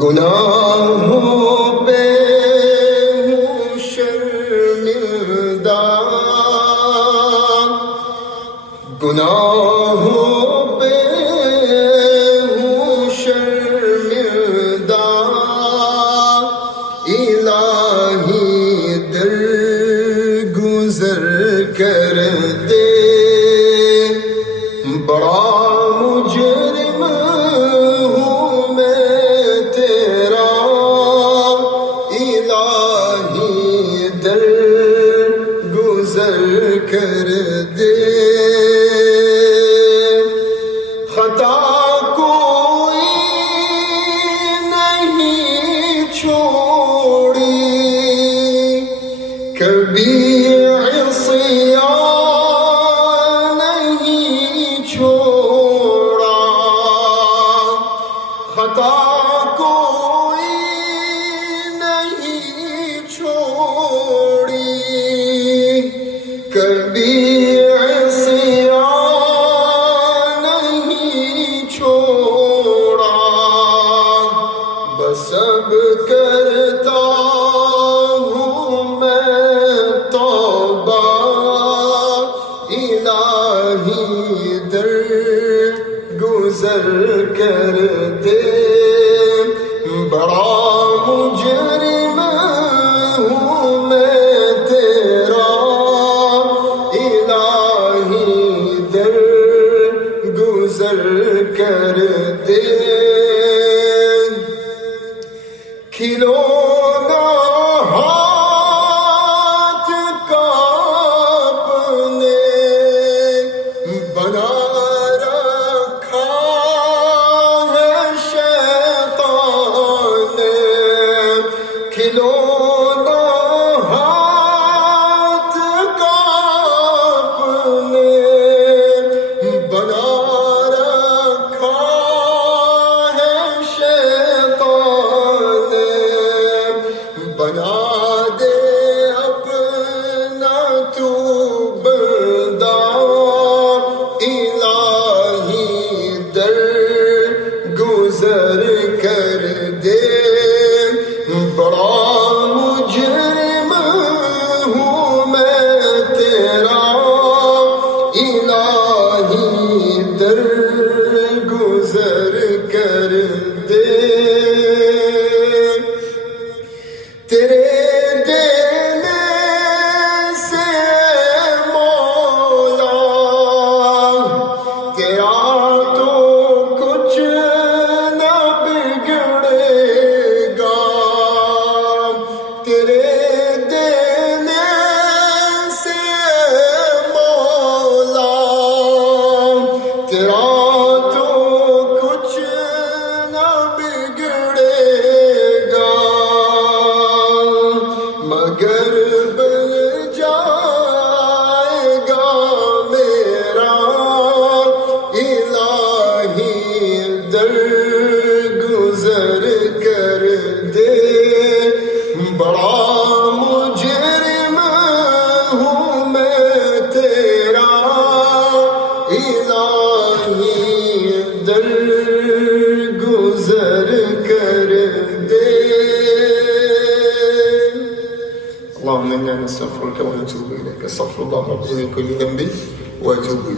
گناہوں پہ ہوں شرمندہ، گناہوں پہ ہوں شرمندہ، الہی درگزر کر دے، بڑا مجرم ہوں میں تیرا، الہی درگزر کر دے، خطا کوئی نہیں چھوڑی، کبھی عصیان نہیں چھوڑا، خطا کوئی نہیں چھوڑی، کبھی عصیان نہیں چھوڑا، بس اب کرتا ہوں میں توبہ، الہی درگزر کر دے، بڑا مجرم ہوں میں تیرا، الہی درگزر کر دے، کھلونا ہاتھ کا اپنے بنا رکھا ہے شیطان نے، کھلونا ہاتھ کا اپنے بنا رکھا ہے شیطان نے، بنا دے اپنا تو بندہ، الہی درگزر کر دے، بڑا مجرم ہوں میں تیرا، الہی درگزر کر دے، تیرے دینے سے مولا تیرا تو کچھ نہ بگڑے گا، تیرے دینے سے مولا تیرا تو کچھ نہ بگڑے گا، مگر بن جائے گا میرا، الہی درگزر کر دے، بڑا مجرم ہوں میں تیرا، الہی درگزر کر دے، اللهم إنا نستغفرك ونتوب إليك، استغفر الله ربي من كل ذنب وأتوب إليه.